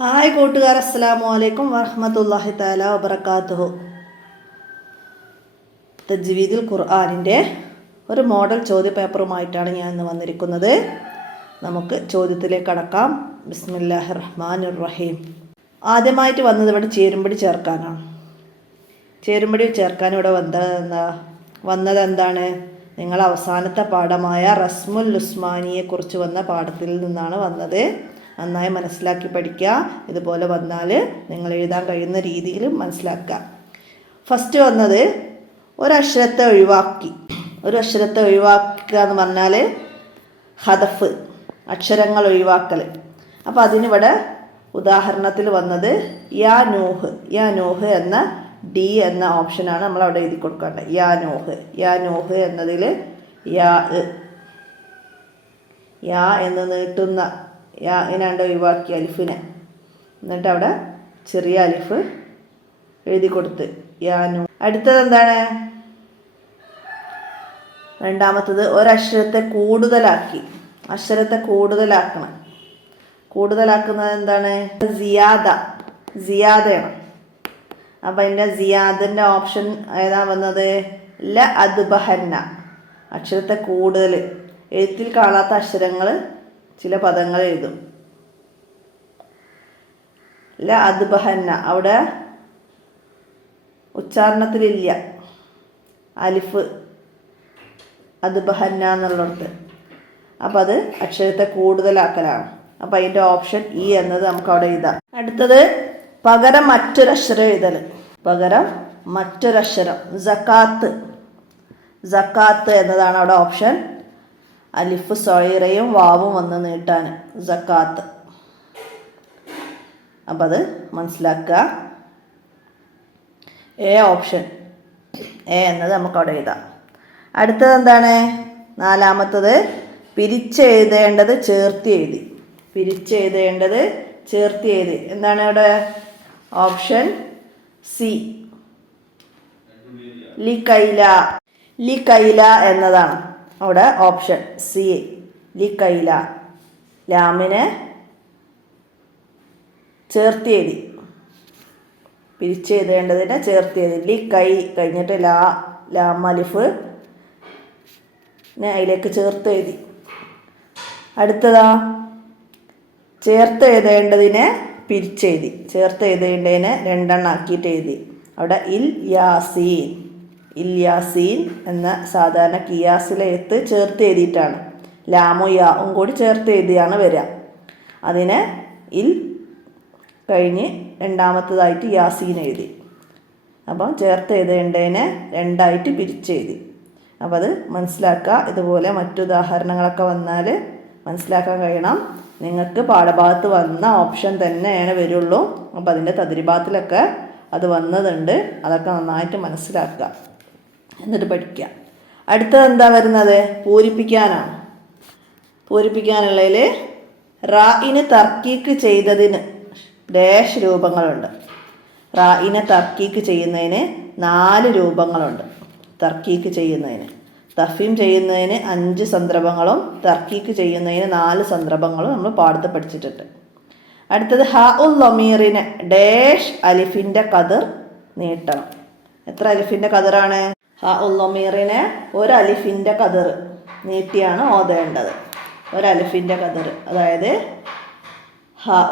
Hi കൂട്ടുകാർ, അസ്സലാമു അലൈക്കും വറഹ്മത്തുള്ളാഹി തആല വബറകാതുഹു. തജ്വീദുൽ ഖുർആനിൻ്റെ ഒരു മോഡൽ ചോദ്യപേപ്പറുമായിട്ടാണ് ഞാൻ ഇന്ന് വന്നിരിക്കുന്നത്. നമുക്ക് ചോദ്യത്തിലേക്ക് കടക്കാം. ബിസ്മില്ലാഹിർ റഹ്മാനിർ റഹീം. ആദ്യമായിട്ട് വന്നത് ഇവിടെ ചേരുംപടി ചേർക്കാനാണ്. ചേരുംപടി ചേർക്കാൻ ഇവിടെ വന്നത് എന്താണ്? നിങ്ങൾ അവസാനത്തെ പാഠമായ റസ്മുൽ ഉസ്മാനിയെക്കുറിച്ച് വന്ന പാഠത്തിൽ നിന്നാണ് വന്നത്. നന്നായി മനസ്സിലാക്കി പഠിക്കുക. ഇതുപോലെ വന്നാൽ നിങ്ങൾ എഴുതാൻ കഴിയുന്ന രീതിയിൽ മനസ്സിലാക്കുക. ഫസ്റ്റ് വന്നത് ഒരക്ഷരത്തെ ഒഴിവാക്കുക എന്ന് പറഞ്ഞാൽ ഹദഫ്, അക്ഷരങ്ങൾ ഒഴിവാക്കൽ. അപ്പോൾ അതിനിവിടെ ഉദാഹരണത്തിൽ വന്നത് യാ നൂഹ് എന്ന ഡി എന്ന ഓപ്ഷനാണ് നമ്മളവിടെ എഴുതി കൊടുക്കേണ്ടത്. യാ നൂഹ് എന്നതിൽ യാ എന്ന് നീട്ടുന്ന യാനാണ്ട് ഒഴിവാക്കി അലിഫിനെ, എന്നിട്ട് അവിടെ ചെറിയ അലിഫ് എഴുതി കൊടുത്ത് യാനു. അടുത്തത് എന്താണ്? രണ്ടാമത്തത് ഒരക്ഷരത്തെ കൂടുതലാക്കണം. കൂടുതലാക്കുന്നത് എന്താണ്? സിയാദയാണ്. അപ്പം അതിൻ്റെ സിയാദിൻ്റെ ഓപ്ഷൻ ഏതാ വന്നത്? ല അദ്ബഹന്ന. അക്ഷരത്തെ കൂടുതൽ, എഴുത്തിൽ കാണാത്ത അക്ഷരങ്ങൾ ചില പദങ്ങൾ എഴുതും. ല അദ്ബഹന്ന അവിടെ ഉച്ചാരണത്തിലില്ല അലിഫ്, അദ്ബഹന്ന എന്നുള്ളിടത്ത്. അപ്പം അത് അക്ഷരത്തെ കൂടുതലാക്കലാണ്. അപ്പം അതിൻ്റെ ഓപ്ഷൻ ഇ എന്നത് നമുക്ക് അവിടെ എഴുതാം. അടുത്തത് പകരം മറ്റൊരക്ഷരം എഴുതൽ. സക്കാത്ത് എന്നതാണ് അവിടെ ഓപ്ഷൻ. അലിഫ് സൊയറയും വാവും വന്ന് നീട്ടാൻ സക്കാത്ത്. അപ്പം അത് മനസ്സിലാക്കുക. ഓപ്ഷൻ എ എന്നത് നമുക്കവിടെ എഴുതാം. അടുത്തത് എന്താണ്? നാലാമത്തത് പിരിച്ചെഴുതേണ്ടത് ചേർത്തി എഴുതി. എന്താണ് അവിടെ ഓപ്ഷൻ സി, ലിക്കൈല എന്നതാണ് അവിടെ ഓപ്ഷൻ സി, ലിക്കൈല. ലാമിനെ ചേർത്തി എഴുതി, പിരിച്ചെഴുതേണ്ടതിനെ ചേർത്തി എഴുതി. ലിക്കൈ കഴിഞ്ഞിട്ട് ലാം അലിഫ് അതിലേക്ക് ചേർത്ത് എഴുതി. അടുത്തതാ ചേർത്ത് എഴുതേണ്ടതിനെ പിരിച്ചെഴുതി. ചേർത്ത് എഴുതേണ്ടതിനെ രണ്ടെണ്ണം ആക്കിയിട്ട് എഴുതി. അവിടെ ഇൽ യാസീൻ എന്ന സാധാരണ കിയാസിലെ എത്ത് ചേർത്ത് എഴുതിയിട്ടാണ്. ലാമും യാവും കൂടി ചേർത്ത് എഴുതിയാണ് വരിക. അതിനെ ഇൽ കഴിഞ്ഞ് രണ്ടാമത്തതായിട്ട് യാസീൻ എഴുതി. അപ്പം ചേർത്ത് എഴുതേണ്ടതിനെ രണ്ടായിട്ട് പിരിച്ചെഴുതി. അപ്പോൾ അത് മനസ്സിലാക്കുക. ഇതുപോലെ മറ്റുദാഹരണങ്ങളൊക്കെ വന്നാൽ മനസ്സിലാക്കാൻ കഴിയണം. നിങ്ങൾക്ക് പാഠഭാഗത്ത് വന്ന ഓപ്ഷൻ തന്നെയാണ് വരുള്ളൂ. അപ്പോൾ അതിൻ്റെ തദ്രിബാത്തിലൊക്കെ അത് വന്നതുണ്ട്. അതൊക്കെ നന്നായിട്ട് മനസ്സിലാക്കുക, എന്നിട്ട് പഠിക്കുക. അടുത്തത് എന്താ വരുന്നത്? പൂരിപ്പിക്കാനുള്ളതിൽ റായിന് തർക്കീക്ക് ചെയ്തതിന് ഡാഷ് രൂപങ്ങളുണ്ട്. റായിനെ തർക്കീക്ക് ചെയ്യുന്നതിന് 4 രൂപങ്ങളുണ്ട്. തർക്കീക്ക് ചെയ്യുന്നതിന് തഫീം ചെയ്യുന്നതിന് 5 സന്ദർഭങ്ങളും തർക്കീക്ക് ചെയ്യുന്നതിന് 4 സന്ദർഭങ്ങളും നമ്മൾ പാഠത്ത് പഠിച്ചിട്ടുണ്ട്. അടുത്തത് ഉൽ ലമീറിനെ ഡാഷ് അലിഫിൻ്റെ കതിർ നീട്ടണം. എത്ര അലിഫിൻ്റെ കതിറാണ്? ഉൽ ലമീറിനെ ഒരു അലിഫിൻ്റെ കതിർ നീട്ടിയാണ് ഓതേണ്ടത്. ഒരലിഫിൻ്റെ കതിർ, അതായത്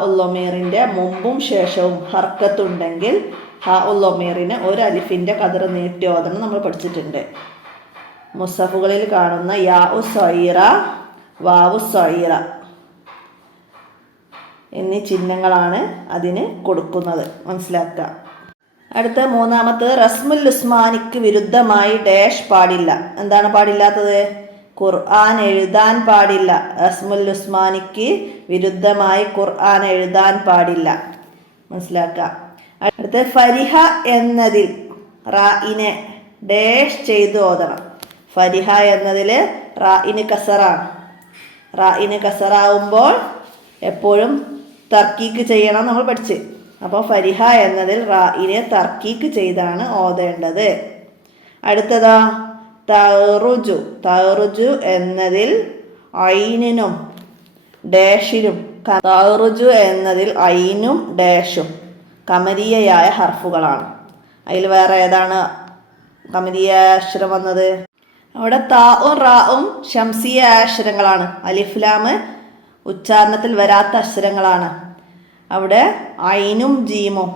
ഉൽ ലമീറിൻ്റെ മുമ്പും ശേഷവും ഹർക്കത്തുണ്ടെങ്കിൽ ഉൽ ലമീറിനെ ഒരു അലിഫിൻ്റെ കതിർ നീട്ടി ഓതണം നമ്മൾ പഠിച്ചിട്ടുണ്ട്. മുസഫുകളിൽ കാണുന്ന യാഉ സൊയീറ, വാവു സൊയീറ എന്നീ ചിഹ്നങ്ങളാണ് അതിന് കൊടുക്കുന്നത്, മനസ്സിലാക്കുക. അടുത്ത മൂന്നാമത്തത് റസ്മുൽ ഉസ്മാനിക്ക് വിരുദ്ധമായി ഡാഷ് പാടില്ല. എന്താണ് പാടില്ലാത്തത്? ഖുർആൻ എഴുതാൻ പാടില്ല. റസ്മുൽ ഉസ്മാനിക്ക് വിരുദ്ധമായി ഖുർആൻ എഴുതാൻ പാടില്ല, മനസ്സിലാക്കുക. അടുത്ത ഫരിഹ എന്നതിൽ റായിനെ ഡാഷ് ചെയ്ത് ഓതണം. ഫരിഹ എന്നതിൽ റായിന് കസറാണ്. റായിന് കസറാവുമ്പോൾ എപ്പോഴും തർക്കീക്ക് ചെയ്യണം നമ്മൾ പഠിച്ച്. അപ്പോൾ ഫരിഹ എന്നതിൽ റായിനെ തർക്കീക്ക് ചെയ്താണ് ഓതേണ്ടത്. അടുത്തതാ തറുജു എന്നതിൽ ഐനിനും ഡാഷിനും തഹ്റുജു എന്നതിൽ ഐനും ഡാഷും കമരിയയായ ഹർഫുകളാണ്. അതിൽ വേറെ ഏതാണ് കമരിയായ അക്ഷരം വന്നത്? അവിടെ താഉം റാഉം ശംസിയ അക്ഷരങ്ങളാണ്. അലിഫ് ലാം ഉച്ചാരണത്തിൽ വരാത്ത അക്ഷരങ്ങളാണ്. അവിടെ ഐനും ജീമും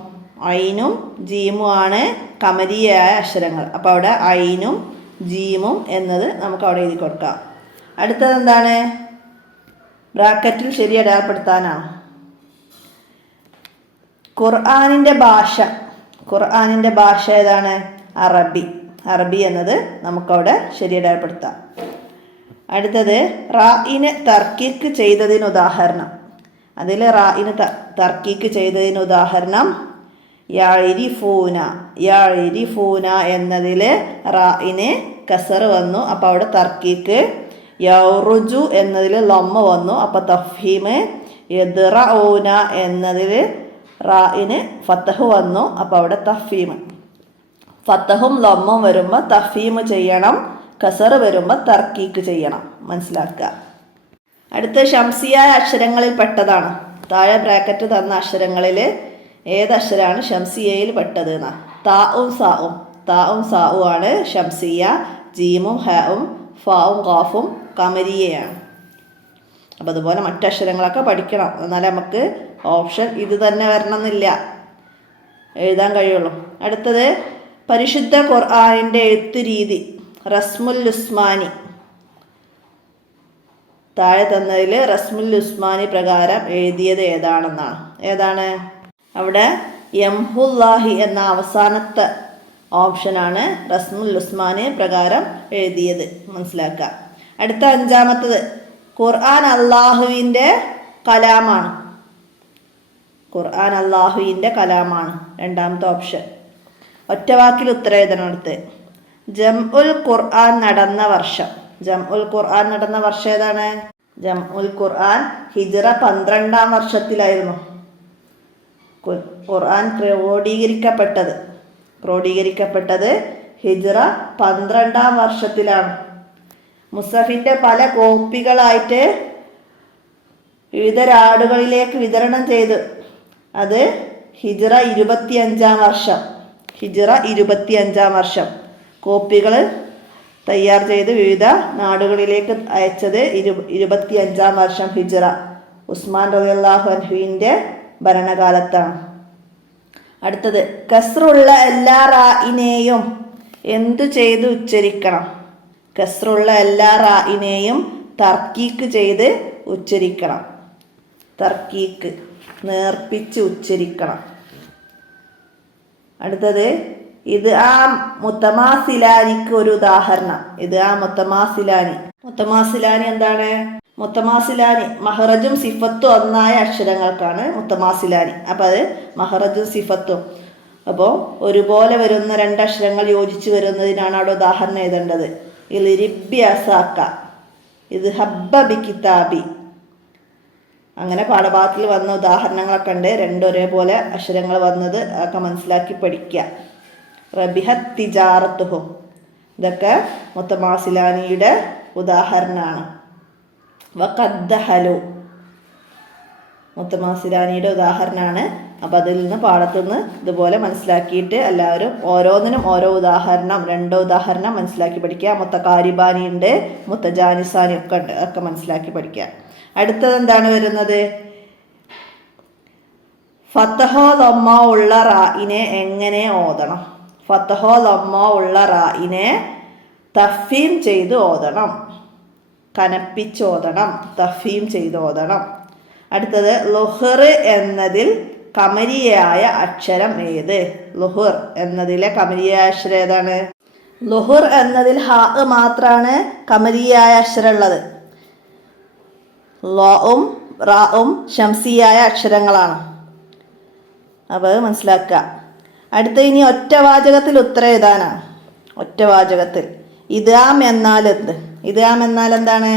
ആണ് കമരിയായ അക്ഷരങ്ങൾ. അപ്പോൾ അവിടെ ഐനും ജീമും എന്നത് നമുക്ക് അവിടെ എഴുതി കൊടുക്കാം. അടുത്തത് എന്താണ്? ബ്രാക്കറ്റിൽ ശരി അടയാളപ്പെടുത്താനാണ്. ഖുർആനിൻ്റെ ഭാഷ ഏതാണ്? അറബി എന്നത് നമുക്കവിടെ ശരി അടയാളപ്പെടുത്താം. അടുത്തത് റായിന് തർക്കീക്ക് ചെയ്തതിന് ഉദാഹരണം. അതിൽ റായിന് തർക്കീക്ക് ചെയ്തതിന് ഉദാഹരണം യഅരിഫൂന എന്നതിൽ റായിന് കസർ വന്നു. അപ്പോൾ അവിടെ തർക്കീക്ക്. യൗറുജു എന്നതിൽ ലമ്മ വന്നു. അപ്പോൾ തഫ്ഹീം. യദ്റഊന എന്നതിൽ റായിന് ഫത്തഹ് വന്നു. അപ്പോൾ അവിടെ തഫ്ഹീം. ഫത്തഹും ലമ്മും വരുമ്പോൾ തഫ്ഹീം ചെയ്യണം, കസർ വരുമ്പോൾ തർക്കീക്ക് ചെയ്യണം. മനസ്സിലാക്കുക. അടുത്ത ശംസിയായ അക്ഷരങ്ങളിൽ പെട്ടതാണ്. താഴെ ബ്രാക്കറ്റ് തന്ന അക്ഷരങ്ങളിൽ ഏതക്ഷരമാണ് ശംസിയയിൽ പെട്ടത് എന്നാ? താഉം സാഉം ആണ് ശംസിയ. ജീമും ഹഉം ഫാവും ഖാഫും കമരിയയാണ്. അപ്പോൾ അതുപോലെ മറ്റക്ഷരങ്ങളൊക്കെ പഠിക്കണം. എന്നാലേ നമുക്ക് ഓപ്ഷൻ ഇത് തന്നെ വരണമെന്നില്ല, എഴുതാൻ കഴിയുള്ളൂ. അടുത്തത് പരിശുദ്ധ ഖുർആനിൻ്റെ എഴുത്ത് രീതി. റസ്മുൽ ഉസ്മാനി താഴെ തന്നതിൽ റസ്മുൽ ഉസ്മാനി പ്രകാരം എഴുതിയത് ഏതാണ്? അവിടെ യംഹുല്ലാഹി എന്ന അവസാനത്തെ ഓപ്ഷനാണ് റസ്മുൽ ഉസ്മാനി പ്രകാരം എഴുതിയത്. മനസ്സിലാക്കുക. അടുത്ത അഞ്ചാമത്തത് ഖുർആൻ അള്ളാഹുവിൻ്റെ കലാമാണ്. രണ്ടാമത്തെ ഓപ്ഷൻ. ഒറ്റവാക്കിൽ ഉത്തരം എഴുതണം. അടുത്ത് ജംഉൽ ഖുർആൻ നടന്ന വർഷം. ഏതാണ്? ജംഉൽ ഖുർആൻ ഹിജ്റ 12-ാം വർഷത്തിലായിരുന്നു ഖുർആൻ ക്രോഡീകരിക്കപ്പെട്ടത് ഹിജ്റ 12-ാം വർഷത്തിലാണ്. മുസഫിൻ്റെ പല കോപ്പികളായിട്ട് വിവിധ നാടുകളിലേക്ക് വിതരണം ചെയ്തു. അത് ഹിജ്റ 25-ാം വർഷം കോപ്പികൾ തയ്യാർ ചെയ്ത് വിവിധ നാടുകളിലേക്ക് അയച്ചത് 25-ാം വർഷം ഹിജ്റ ഉസ്മാൻ റളിയല്ലാഹു അൻഹുവിൻ്റെ ഭരണകാലത്താണ്. അടുത്തത് കസ്റുള്ള എല്ലാ റായിനെയും എന്തു ചെയ്ത് ഉച്ചരിക്കണം? കസ്റുള്ള എല്ലാ റായിനെയും തർക്കീക്ക് ചെയ്ത് ഉച്ചരിക്കണം. തർക്കീക്ക് നേർപ്പിച്ച് ഉച്ചരിക്കണം. അടുത്തത് ഇത് ആ മുത്തമാസിലാനിക്ക് ഒരു ഉദാഹരണം. മുത്തമാസിലാനി എന്താണ്? മുത്തമാസിലാനി മഹ്റജും സിഫത്തും ഒന്നായ അക്ഷരങ്ങൾക്കാണ് മുത്തമാസിലാനി. അപ്പം അത് മഹ്റജും സിഫത്തും അപ്പോൾ ഒരുപോലെ വരുന്ന രണ്ടക്ഷരങ്ങൾ യോജിച്ച് വരുന്നതിനാണ് അവിടെ ഉദാഹരണം എഴുതേണ്ടത്. ഇൽരിബി അസാക്ക, ഇത് ഹബ്ബ ബി കിതാബി. അങ്ങനെ പാഠഭാഗത്തിൽ വന്ന ഉദാഹരണങ്ങളൊക്കെ ഉണ്ട്. രണ്ടും ഒരേപോലെ അക്ഷരങ്ങൾ വന്നത് ഒക്കെ മനസ്സിലാക്കി പഠിക്കുക. റബിഹത്ത് തിജാറത്തുഹും, ഇതൊക്കെ മുത്തമാസിലാനിയുടെ ഉദാഹരണമാണ്. വഖദ്ദഹലു മുത്തമാസിലാനിയുടെ ഉദാഹരണമാണ്. അപ്പം അതിൽ നിന്ന് പാഠത്തുനിന്ന് ഇതുപോലെ മനസ്സിലാക്കിയിട്ട് എല്ലാവരും ഓരോന്നിനും ഓരോ ഉദാഹരണം, 2 ഉദാഹരണം മനസ്സിലാക്കി പഠിക്കുക. മുത്തകാരിബാനി ഉണ്ട്, മുത്തജാനിസാനി ഒക്കെ ഉണ്ട്, ഒക്കെ മനസ്സിലാക്കി പഠിക്കുക. അടുത്തത് എന്താണ് വരുന്നത്? ഫത്തഹോ ലമ്മ ഉള്ള റായിനെ എങ്ങനെ ഓതണം? ഫത്തഹോ ലമ്മ ഉള്ള റായിനെ തഫീം ചെയ്ത് ഓതണം, കനപ്പിച്ചോതണം, തഫീം ചെയ്ത് ഓതണം. അടുത്തത് ലുഹർ എന്നതിൽ കമരിയായ അക്ഷരം ഏത്? ലുഹർ എന്നതിലെ കമരിയായ അക്ഷരം ഏതാണ്? ലുഹർ എന്നതിൽ ഹാ മാത്രമാണ് കമരിയായ അക്ഷരം ഉള്ളത്. ലോവും റാവും ശംസിയായ അക്ഷരങ്ങളാണ്. അപ്പോൾ മനസ്സിലാക്കുക. അടുത്ത ഇനി ഒറ്റവാചകത്തിൽ ഉത്തരം എഴുതാനാണ്. ഒറ്റവാചകത്തിൽ ഇദ്ഗാം എന്നാൽ എന്ത്? ഇദ്ഗാം എന്നാൽ എന്താണ്?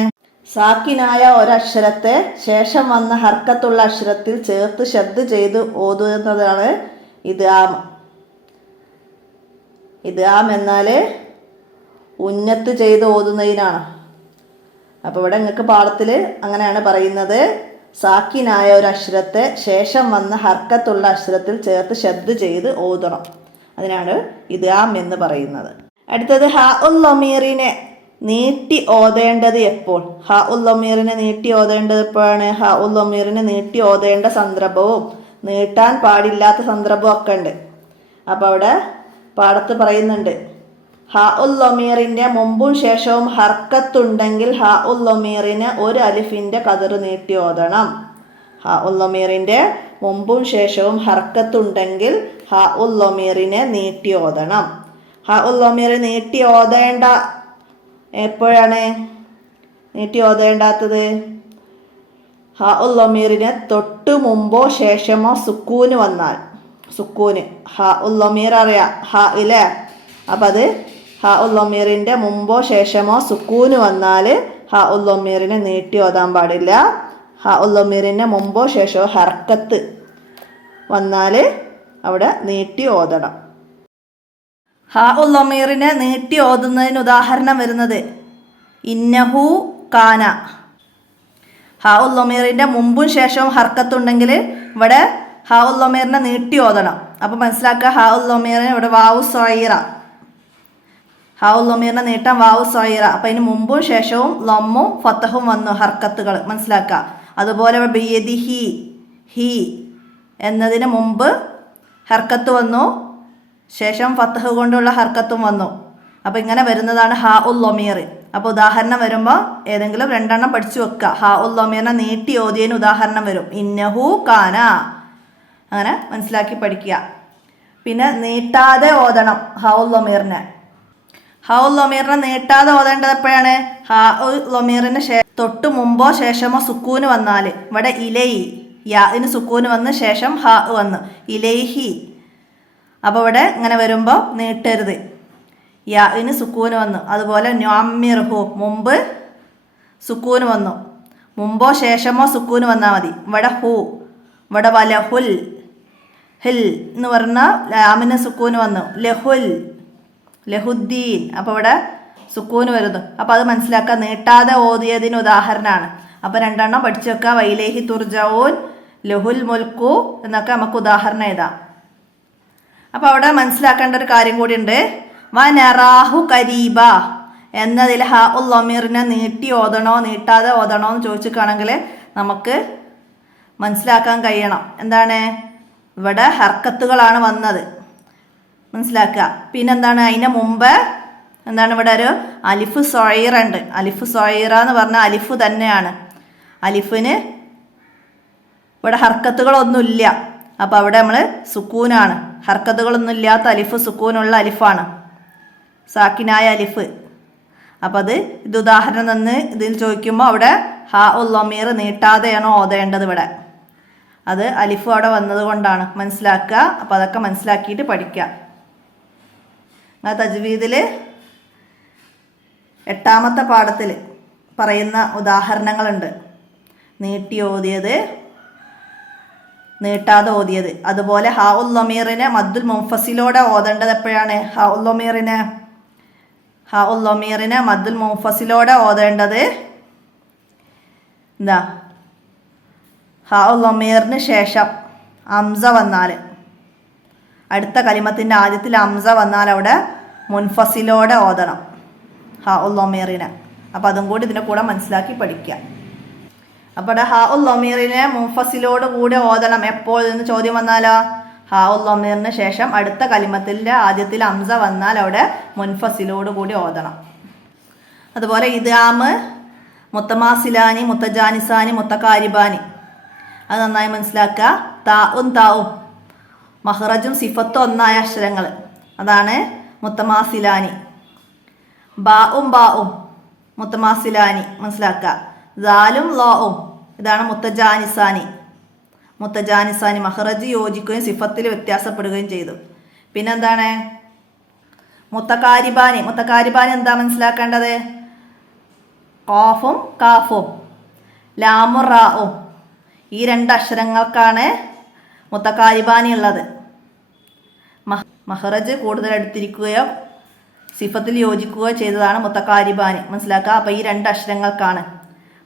സാക്കിനായ ഒരക്ഷരത്തെ ശേഷം വന്ന ഹർക്കത്തുള്ള അക്ഷരത്തിൽ ചേർത്ത് ശബ്ദ ചെയ്ത് ഓതുന്നതാണ് ഇദ്ഗാം. ഇദ്ഗാം എന്നാൽ ഉന്നത്ത് ചെയ്ത് ഓതുന്നതിനാണ്. അപ്പോൾ ഇവിടെ നിങ്ങൾക്ക് പാഠത്തിൽ അങ്ങനെയാണ് പറയുന്നത്. സാക്കിനായ ഒരു അക്ഷരത്തെ ശേഷം വന്ന ഹർക്കത്തുള്ള അക്ഷരത്തിൽ ചേർത്ത് ശബ്ദ് ചെയ്ത് ഓതണം. അതിനാണ് ഇദ്ഗാം എന്ന് പറയുന്നത്. അടുത്തത് ഹ ഉൽ ലമീറിനെ നീട്ടി ഓതേണ്ടത് എപ്പോൾ? ഹ ഉൽ ലമീറിനെ നീട്ടി ഓതേണ്ടത് എപ്പോഴാണ്? ഹ ഉൽ ലമീറിനെ നീട്ടി ഓതേണ്ട സന്ദർഭവും നീട്ടാൻ പാടില്ലാത്ത സന്ദർഭവും ഒക്കെ ഉണ്ട്. അപ്പോൾ അവിടെ പാഠത്ത് പറയുന്നുണ്ട്, ഹ ഉൽ ലമീറിൻ്റെ മുമ്പും ശേഷവും ഹർക്കത്തുണ്ടെങ്കിൽ ഹ ഉൽ ലമീറിന് ഒരു അലിഫിൻ്റെ കതിർ നീട്ടി ഓതണം. ഹ ഉൽ ലമീറിൻ്റെ മുമ്പും ശേഷവും ഹർക്കത്തുണ്ടെങ്കിൽ ഹ ഉൽ ലമീറിനെ നീട്ടി ഓതണം. ഹ ഉൽ ലമീർ നീട്ടി ഓതേണ്ട എപ്പോഴാണ് നീട്ടി ഓതേണ്ടാത്തത്? ഹ ഉൽ ലമീറിന് തൊട്ട് മുമ്പോ ശേഷമോ സുക്കൂന് വന്നാൽ. സുക്കൂന് ഹ ഉൽ ലമീർ അറിയാം, ഹ ഇല്ലേ? അപ്പം അത് ഹ ഉൽ ലമീറിൻ്റെ മുമ്പോ ശേഷമോ സുക്കൂന് വന്നാൽ ഹ ഉൽ ലമീറിനെ നീട്ടി ഓതാൻ പാടില്ല. ഹ ഉൽ ലമീറിൻ്റെ മുമ്പോ ശേഷമോ ഹർക്കത്ത് വന്നാൽ അവിടെ നീട്ടി ഓതണം. ഹ ഉൽ ലമീറിനെ നീട്ടി ഓതുന്നതിന് ഉദാഹരണം വരുന്നത് ഇന്നഹു കാന. ഹ ഉൽ ലമീറിൻ്റെ മുമ്പും ശേഷവും ഹർക്കത്തുണ്ടെങ്കിൽ ഇവിടെ ഹ ഉൽ ലമീറിനെ നീട്ടി ഓതണം. അപ്പോൾ മനസ്സിലാക്കുക, ഹ ഉൽ ലമീറിന് ഇവിടെ വാവു സൊയീറ. ഹ ഉൽ ലമീറിനെ നീട്ടാൻ വാവു സൊയീറ. അപ്പം അതിന് മുമ്പും ശേഷവും ലമ്മും ഫത്തഹും വന്നു ഹർക്കത്തുകൾ മനസ്സിലാക്കുക. അതുപോലെ ബിയദിഹി ഹി എന്നതിന് മുമ്പ് ഹർക്കത്ത് വന്നു, ശേഷം ഫത്തഹ് കൊണ്ടുള്ള ഹർക്കത്തും വന്നു. അപ്പോൾ ഇങ്ങനെ വരുന്നതാണ് ഹ ഉൽ ലമീർ. അപ്പോൾ ഉദാഹരണം വരുമ്പോൾ ഏതെങ്കിലും രണ്ടെണ്ണം പഠിച്ചു വെക്കുക. ഹ ഉൽ ലമീറിനെ നീട്ടി ഓതിയതിന് ഉദാഹരണം വരും ഇന്നഹു കാന. അങ്ങനെ മനസ്സിലാക്കി പഠിക്കുക. പിന്നെ നീട്ടാതെ ഓതണം ഹ ഉൽ ലമീറിനെ. ഹ ഉൽ ലമീറിനെ നീട്ടാതെ ഓതേണ്ടത് എപ്പോഴാണ്? ഹ ഉൽ ലമീറിന് തൊട്ട് മുമ്പോ ശേഷമോ സുക്കൂന് വന്നാൽ. ഇവിടെ ഇലൈ യാന് സുക്കൂന് വന്ന് ശേഷം ഹ വന്ന് ഇലൈഹി. അപ്പോൾ ഇവിടെ ഇങ്ങനെ വരുമ്പോൾ നീട്ടരുത്, യാന് സുക്കൂന് വന്നു. അതുപോലെ നുഅമ്മിർഹു മുമ്പ് സുക്കൂന് വന്നു, മുമ്പോ ശേഷമോ സുക്കൂന് വന്നാൽ മതി. ഇവിടെ ഹു, ഇവിടെ വലഹുൽ ഹിൽ എന്ന് പറഞ്ഞാൽ ലാമിന് സുക്കൂന് വന്നു. ലഹുൽ ലഹുദ്ദീൻ. അപ്പോൾ ഇവിടെ സുക്കൂന് വരുന്നു. അപ്പോൾ അത് മനസ്സിലാക്കുക, നീട്ടാതെ ഓതിയതിന് ഉദാഹരണമാണ്. അപ്പോൾ രണ്ടെണ്ണം പഠിച്ചു വെക്കുക. വൈലേഹി തുർജഊൻ, ലഹുൽ മുൽക്കു എന്നൊക്കെ നമുക്ക് ഉദാഹരണം എഴുതാം. അപ്പോൾ അവിടെ മനസ്സിലാക്കേണ്ട ഒരു കാര്യം കൂടി ഉണ്ട്. വനറാഹു കരീബ എന്നതിൽ ഹ ഉൽ ലമീറിനെ നീട്ടി ഓതണോ നീട്ടാതെ ഓതണോ എന്ന് ചോദിച്ചിട്ടാണെങ്കിൽ നമുക്ക് മനസ്സിലാക്കാൻ കഴിയണം. എന്താണ്? ഇവിടെ ഹർക്കത്തുകളാണ് വന്നത് മനസ്സിലാക്കുക. പിന്നെന്താണ്? അതിന് മുമ്പ് എന്താണ്? ഇവിടെ ഒരു അലിഫ് സൊയീറ ഉണ്ട്. അലിഫ് സൊയീറ എന്ന് പറഞ്ഞാൽ അലിഫ് തന്നെയാണ്. അലിഫിന് ഇവിടെ ഹർക്കത്തുകളൊന്നുമില്ല. അപ്പോൾ അവിടെ നമ്മൾ സുക്കൂനാണ്. ഹർക്കത്തുകളൊന്നും ഇല്ലാത്ത അലിഫ് സുക്കൂനുള്ള അലിഫാണ്, സാക്കിനായ അലിഫ്. അപ്പം ഇത് ഉദാഹരണം നിന്ന് ഇതിൽ ചോദിക്കുമ്പോൾ അവിടെ ഹ ഉൽ ലമീർ നീട്ടാതെയാണോ ഓതേണ്ടത്? ഇവിടെ അത് അലിഫ് അവിടെ വന്നത് കൊണ്ടാണ് മനസ്സിലാക്കുക. അപ്പോൾ അതൊക്കെ മനസ്സിലാക്കിയിട്ട് പഠിക്കുക. തജ്വീദിൽ 8ാമത്തെ പാഠത്തിൽ പറയുന്ന ഉദാഹരണങ്ങളുണ്ട്. നീട്ടി ഓതിയത്, നീട്ടാതെ ഓതിയത്. അതുപോലെ ഹ ഉൽ ലമീറിനെ മദ്ദുൽ മുൻഫസിലോടെ ഓതേണ്ടത് എപ്പോഴാണ്? ഹ ഉൽ ലമീറിനെ മദ്ദുൽ മുൻഫസിലോടെ ഓതേണ്ടത് എന്താ? ഹ ഉൽ ലമീറിന് ശേഷം ഹംസ വന്നാൽ, അടുത്ത കലിമത്തിൻ്റെ ആദ്യത്തിൽ ഹംസ വന്നാൽ അവിടെ മുൻഫസിലോടെ ഓതണം ഹ ഉൽ ലമീറിനെ. അപ്പോൾ അതും കൂടി ഇതിൻ്റെ കൂടെ മനസ്സിലാക്കി പഠിക്കുക. അപ്പോൾ ഇവിടെ ഹ ഉൽ ലമീറിനെ മുൻഫസിലോട് കൂടി ഓതണം എപ്പോൾ എന്ന് ചോദ്യം വന്നാലോ? ഹ ഉൽ ലമീറിന് ശേഷം അടുത്ത കലിമത്തിൻ്റെ ആദ്യത്തിൽ ഹംസ വന്നാൽ അവിടെ മുൻഫസിലോട് കൂടി ഓതണം. അതുപോലെ ഇദ്ഗാം, മുത്തമാസിലാനി, മുത്തജാനിസാനി, മുത്തകാരിബാനി അത് നന്നായി മനസ്സിലാക്കുക. താഉം താഉം മഹ്റജും സിഫത്തും ഒന്നായ അക്ഷരങ്ങൾ അതാണ് മുത്തമാസിലാനി. ബാഉം ബാഉം മുത്തമാസിലാനി മനസ്സിലാക്കുക. ദാലും ലോവും ഇതാണ് മുത്തജാനിസാനി. മുത്തജാനിസാനി മഹ്റജ് യോജിക്കുകയും സിഫത്തിൽ വ്യത്യാസപ്പെടുകയും ചെയ്തു. പിന്നെന്താണ്? മുത്തകാരിബാനി. മുത്തകാരിബാനി എന്താ മനസ്സിലാക്കേണ്ടത്? ഖാഫും കാഫും ലാമും റാവും ഈ 2 അക്ഷരങ്ങൾക്കാണ് മുത്തകാരിബാനി ഉള്ളത്. മഹ്റജ് കൂടുതൽ എടുത്തിരിക്കുകയോ സിഫത്തിൽ യോജിക്കുകയോ ചെയ്തതാണ് മുത്തകാരിബാനി മനസ്സിലാക്കുക. അപ്പോൾ ഈ 2 അക്ഷരങ്ങൾക്കാണ്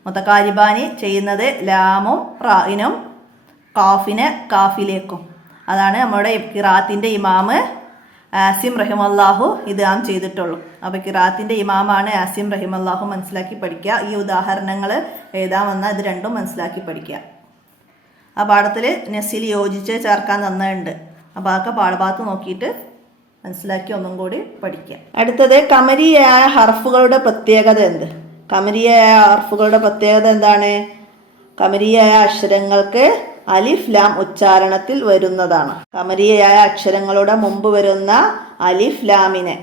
മുത്തക്കാരിബാനി ചെയ്യുന്നത് ലാമും റായിനും കാഫിനെ കാഫിലേക്കും. അതാണ് നമ്മുടെ ഖിറാഅത്തിന്റെ ഇമാമ് ആസിം റഹിമല്ലാഹു ഇദ്ഗാം ചെയ്തിട്ടുള്ളൂ. അപ്പോൾ ഖിറാഅത്തിന്റെ ഇമാമാണ് ആസിം റഹിമല്ലാഹു. മനസ്സിലാക്കി പഠിക്കുക. ഈ ഉദാഹരണങ്ങൾ എഴുതാൻ വന്നാൽ ഇത് രണ്ടും മനസ്സിലാക്കി പഠിക്കുക. ആ പാഠത്തിൽ നെസ്സിൽ യോജിച്ച് ചേർക്കാൻ തന്നിട്ടുണ്ട്. അപ്പോൾ അതൊക്കെ പാഠഭാഗത്ത് നോക്കിയിട്ട് മനസ്സിലാക്കി ഒന്നും കൂടി പഠിക്കുക. അടുത്തത് കമരിയായ ഹർഫുകളുടെ പ്രത്യേകത എന്ത്? കമരിയായ ഹർഫുകളുടെ പ്രത്യേകത എന്താണ്? കമരിയായ അക്ഷരങ്ങൾക്ക് അലിഫ് ലാം ഉച്ചാരണത്തിൽ വരുന്നതാണ്. കമരിയായ അക്ഷരങ്ങളുടെ മുമ്പ് വരുന്ന അലിഫ് ലാമിനെ,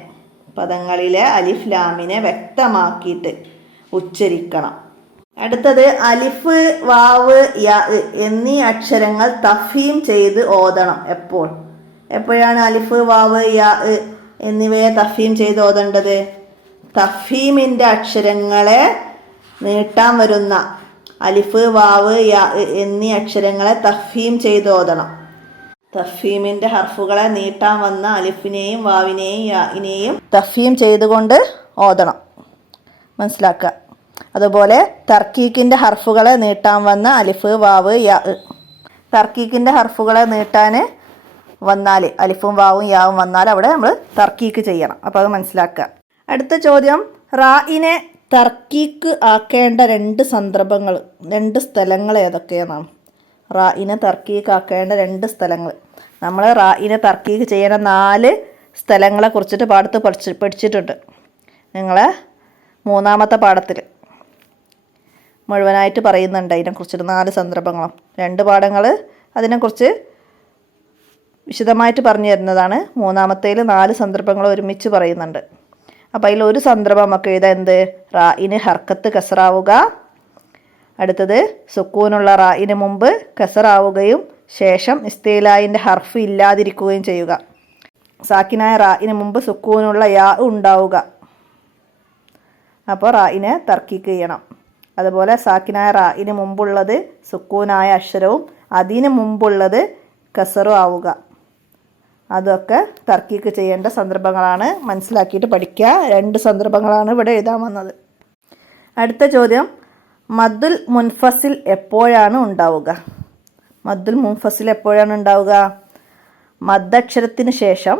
പദങ്ങളിലെ അലിഫ് ലാമിനെ വ്യക്തമാക്കിയിട്ട് ഉച്ചരിക്കണം. അടുത്തത് അലിഫ്, വാവ്, യാ എന്നീ അക്ഷരങ്ങൾ തഫീം ചെയ്ത് ഓതണം. എപ്പോഴാണ് അലിഫ്, വാവ്, യാ എന്നിവയെ തഫീം ചെയ്ത് ഓതേണ്ടത്? തഫീമിൻ്റെ അക്ഷരങ്ങളെ നീട്ടാൻ വരുന്ന അലിഫ്, വാവ്, യാ എന്നീ അക്ഷരങ്ങളെ തഫീം ചെയ്ത് ഓതണം. തഫീമിൻ്റെ ഹർഫുകളെ നീട്ടാൻ വന്ന അലിഫിനെയും വാവിനെയും യാഇനെയും തഫീം ചെയ്തുകൊണ്ട് ഓതണം. മനസ്സിലാക്കുക. അതുപോലെ തർക്കീക്കിൻ്റെ ഹർഫുകളെ നീട്ടാൻ വന്ന അലിഫ്, വാവ്, യാ. തർക്കീക്കിൻ്റെ ഹർഫുകളെ നീട്ടാൻ വന്നാൽ അലിഫും വാവും യാവും വന്നാൽ അവിടെ നമ്മൾ തർക്കീക്ക് ചെയ്യണം. അപ്പോൾ അത് മനസ്സിലാക്കുക. അടുത്ത ചോദ്യം, റായിനെ തർക്കീക്ക് ആക്കേണ്ട രണ്ട് സന്ദർഭങ്ങൾ, രണ്ട് സ്ഥലങ്ങൾ ഏതൊക്കെയാണ്? റായിനെ തർക്കീക്ക് ആക്കേണ്ട രണ്ട് സ്ഥലങ്ങൾ. നമ്മൾ റായിനെ തർക്കീക്ക് ചെയ്യുന്ന 4 സ്ഥലങ്ങളെ കുറിച്ചിട്ട് പാഠത്ത് പഠിച്ചിട്ടുണ്ട്. നിങ്ങളെ 3ാമത്തെ പാഠത്തിൽ മുഴുവനായിട്ട് പറയുന്നുണ്ട് അതിനെക്കുറിച്ചിട്ട് 4 സന്ദർഭങ്ങളും. 2 പാഠങ്ങൾ അതിനെക്കുറിച്ച് വിശദമായിട്ട് പറഞ്ഞു തരുന്നതാണ്. 3ാമത്തേൽ 4 സന്ദർഭങ്ങൾ ഒരുമിച്ച് പറയുന്നുണ്ട്. അപ്പോൾ അതിലൊരു സന്ദർഭം നമുക്ക് എഴുതാം. എന്ത്? റായിന് ഹർക്കത്ത് കസറാവുക. അടുത്തത് സുക്കൂനുള്ള റായിന് മുമ്പ് കസറാവുകയും ശേഷം ഇസ്തീലായിൻ്റെ ഹർഫ് ഇല്ലാതിരിക്കുകയും ചെയ്യുക. സാക്കിനായ റായിന് മുമ്പ് സുക്കൂനുള്ള യാ ഉണ്ടാവുക. അപ്പോൾ റായിനെ തർക്കീക്ക് ചെയ്യണം. അതുപോലെ സാക്കിനായ റായിന് മുമ്പുള്ളത് സുക്കൂനായ അക്ഷരവും അതിന് മുമ്പുള്ളത് കസറും ആവുക. അതൊക്കെ തർക്കീക്ക് ചെയ്യേണ്ട സന്ദർഭങ്ങളാണ്. മനസ്സിലാക്കിയിട്ട് പഠിക്കുക. 2 സന്ദർഭങ്ങളാണ് ഇവിടെ എഴുതാൻ വന്നത്. അടുത്ത ചോദ്യം, മദ്ദുൽ മുൻഫസിൽ എപ്പോഴാണ് ഉണ്ടാവുക? മദ്ദുൽ മുൻഫസിൽ എപ്പോഴാണ് ഉണ്ടാവുക? മദ്ദക്ഷരത്തിന് ശേഷം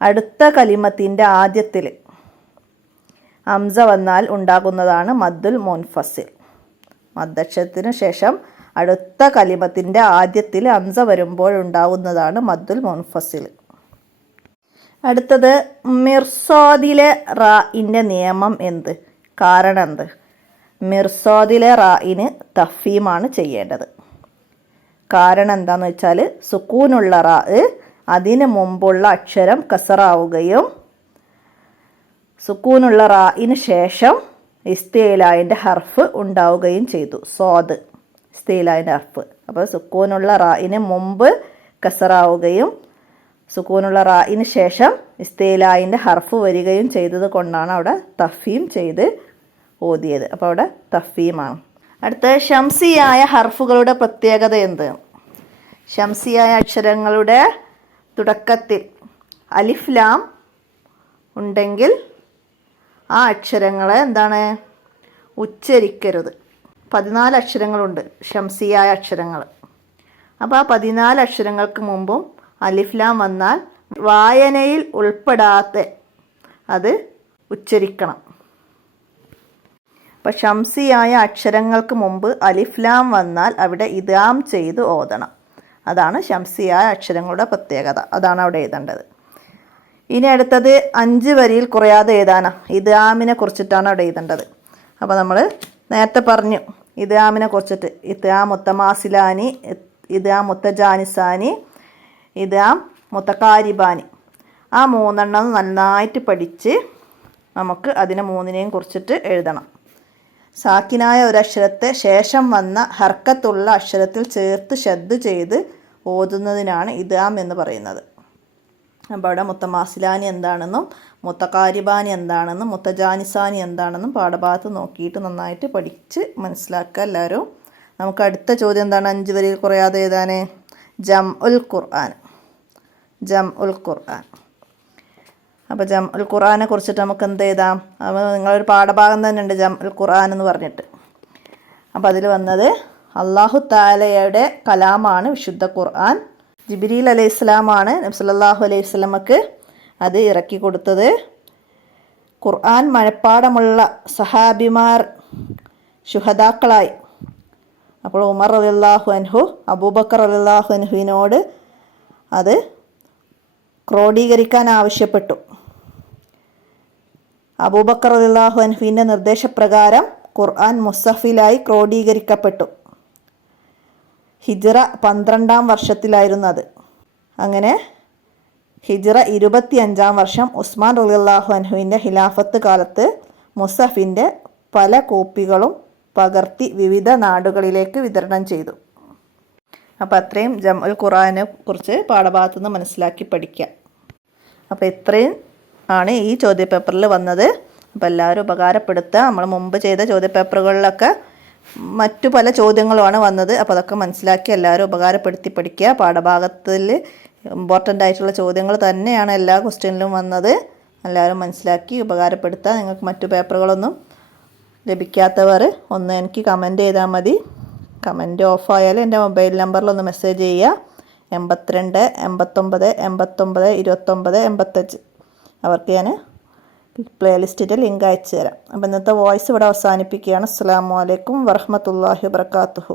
അടുത്ത കലിമത്തിൻ്റെ ആദ്യത്തിൽ ഹംസ വന്നാൽ ഉണ്ടാകുന്നതാണ് മദ്ദുൽ മുൻഫസിൽ. മദ്ദക്ഷരത്തിന് ശേഷം അടുത്ത കലിമത്തിൻ്റെ ആദ്യത്തിൽ ഹംസ വരുമ്പോഴുണ്ടാവുന്നതാണ് മദ്ദുൽ മുൻഫസിൽ. അടുത്തത്, മിർസാദിലെ റായിൻ്റെ നിയമം എന്ത്? കാരണം എന്ത്? മിർസാദിലെ റായിന് തഫീമാണ് ചെയ്യേണ്ടത്. കാരണം എന്താണെന്ന് വെച്ചാൽ സുക്കൂനുള്ള റാ അതിന് മുമ്പുള്ള അക്ഷരം കസറാവുകയും സുക്കൂനുള്ള റായിന് ശേഷം ഇസ്തീലായിൻ്റെ ഹർഫ് ഉണ്ടാവുകയും ചെയ്തു. സ്വാദ് ഇസ്തീലായിൻ്റെ ഹർഫ്. അപ്പോൾ സുക്കൂനുള്ള റായിന് മുമ്പ് കസറാവുകയും സുക്കൂനുള്ള റായിന് ശേഷം ഇസ്തീലായിൻ്റെ ഹർഫ് വരികയും ചെയ്തത് കൊണ്ടാണ് അവിടെ തഫീം ചെയ്ത് ഓതിയത്. അപ്പോൾ അവിടെ തഫീമാണ്. അടുത്ത, ഷംസിയായ ഹർഫുകളുടെ പ്രത്യേകത എന്ത്? ഷംസിയായ അക്ഷരങ്ങളുടെ തുടക്കത്തിൽ അലിഫ് ലാം ഉണ്ടെങ്കിൽ ആ അക്ഷരങ്ങളെ എന്താണ്? ഉച്ചരിക്കരുത്. 14 അക്ഷരങ്ങളുണ്ട് ഷംസിയായ അക്ഷരങ്ങൾ. അപ്പോൾ ആ 14 അക്ഷരങ്ങൾക്ക് മുമ്പും അലിഫ് ലാം വന്നാൽ വായനയിൽ ഉൾപ്പെടാത്ത അത് ഉച്ചരിക്കണം. അപ്പോൾ ഷംസിയായ അക്ഷരങ്ങൾക്ക് മുമ്പ് അലിഫ് ലാം വന്നാൽ അവിടെ ഇദ്ഗാം ചെയ്ത് ഓതണം. അതാണ് ഷംസിയായ അക്ഷരങ്ങളുടെ പ്രത്യേകത. അതാണ് അവിടെ എഴുതേണ്ടത്. ഇനി അടുത്തത് 5 വരിയിൽ കുറയാതെ എഴുതാനാണ്. ഇദ്ഗാമിനെ കുറിച്ചിട്ടാണ് അവിടെ എഴുതേണ്ടത്. അപ്പോൾ നമ്മൾ നേരത്തെ പറഞ്ഞു ഇദ്ഗാമിനെ കുറിച്ചിട്ട്. ഇദ്ഗാം മുത്തമാസിലാനി, ഇദ്ഗാം മുത്തജാനിസാനി, ഇദ്ഗാം മുത്തക്കാരിബാനി. ആ 3 നന്നായിട്ട് പഠിച്ച് നമുക്ക് അതിനെ 3നെയും കുറിച്ചിട്ട് എഴുതണം. സാക്കിനായ ഒരക്ഷരത്തെ ശേഷം വന്ന ഹർക്കത്തുള്ള അക്ഷരത്തിൽ ചേർത്ത് ഷദ് ചെയ്ത് ഓതുന്നതിനാണ് ഇദ്ഗാം എന്ന് പറയുന്നത്. അപ്പോൾ അവിടെ മുത്തമാസിലാനി എന്താണെന്നും മുത്തക്കാരിബാനി എന്താണെന്നും മുത്തജാനിസാനി എന്താണെന്നും പാഠഭാഗത്ത് നോക്കിയിട്ട് നന്നായിട്ട് പഠിച്ച് മനസ്സിലാക്കുക എല്ലാവരും. നമുക്ക് അടുത്ത ചോദ്യം എന്താണ്? 5 വരിയിൽ കുറയാതെ എഴുതാൻ. ജംഉൽ ഖുർആൻ. ജംഉൽ ഖുർആൻ. അപ്പോൾ ജംഉൽ ഖുർആനെ കുറിച്ചിട്ട് നമുക്ക് എന്ത് എഴുതാം? അപ്പോൾ നിങ്ങളൊരു പാഠഭാഗം തന്നെ ഉണ്ട് ജംഉൽ ഖുർആൻ എന്ന് പറഞ്ഞിട്ട്. അപ്പോൾ അതിൽ വന്നത് അള്ളാഹു താലയുടെ കലാമാണ് വിശുദ്ധ ഖുർആൻ. ജിബ്രീൽ അലൈഹി ഇസ്ലാമാണ് നബി സല്ലല്ലാഹു അലൈഹി വസല്ലമക്ക് അത് ഇറക്കി കൊടുത്തത്. ഖുർആൻ മനഃപ്പാടമുള്ള സഹാബിമാർ ശുഹദാക്കളായി. അപ്പോൾ ഉമർ റളിയല്ലാഹു അൻഹു അബൂബക്കർ റളിയല്ലാഹു അൻഹുവിനോട് അത് ക്രോഡീകരിക്കാൻ ആവശ്യപ്പെട്ടു. അബൂബക്കർ റളിയല്ലാഹു അൻഹുവിൻ്റെ നിർദ്ദേശപ്രകാരം ഖുർആൻ മുസഫിലായി ക്രോഡീകരിക്കപ്പെട്ടു. ഹിജ്റ 12-ാം വർഷത്തിലായിരുന്നു അത്. അങ്ങനെ ഹിജ്റ 25-ാം വർഷം ഉസ്മാൻ റളിയല്ലാഹു അൻഹുവിൻ്റെ ഖിലാഫത്ത് കാലത്ത് മുസഫിൻ്റെ പല കോപ്പികളും പകർത്തി വിവിധ നാടുകളിലേക്ക് വിതരണം ചെയ്തു. അപ്പോൾ അത്രയും ജംഉൽ ഖുർആനെ കുറിച്ച് പാഠഭാഗത്തു നിന്ന് മനസ്സിലാക്കി പഠിക്കാം. അപ്പോൾ ഇത്രയും ആണ് ഈ ചോദ്യപേപ്പറിൽ വന്നത്. അപ്പോൾ എല്ലാവരും ഉപകാരപ്പെടുത്തുക. നമ്മൾ മുമ്പ് ചെയ്ത ചോദ്യപേപ്പറുകളിലൊക്കെ മറ്റു പല ചോദ്യങ്ങളുമാണ് വന്നത്. അപ്പോൾ അതൊക്കെ മനസ്സിലാക്കി എല്ലാവരും ഉപകാരപ്പെടുത്തി പഠിക്കുക. പാഠഭാഗത്തിൽ ഇമ്പോർട്ടൻ്റ് ആയിട്ടുള്ള ചോദ്യങ്ങൾ തന്നെയാണ് എല്ലാ ക്വസ്റ്റ്യനിലും വന്നത്. എല്ലാവരും മനസ്സിലാക്കി ഉപകാരപ്പെടുത്തുക. നിങ്ങൾക്ക് മറ്റു പേപ്പറുകളൊന്നും ലഭിക്കാത്തവർ ഒന്ന് എനിക്ക് കമൻറ്റ് ചെയ്താൽ മതി. കമൻറ്റ് ഓഫായാൽ എൻ്റെ മൊബൈൽ നമ്പറിലൊന്ന് മെസ്സേജ് ചെയ്യുക. 82 89 89 29 85. അവർക്ക് ഞാൻ പ്ലേലിസ്റ്റിൻ്റെ ലിങ്ക് അയച്ചു തരാം. അപ്പോൾ ഇന്നത്തെ വോയിസ് ഇവിടെ അവസാനിപ്പിക്കുകയാണ്. അസ്സലാമു അലൈക്കും വറഹ്മത്തുള്ളാഹി വബറകാതുഹു.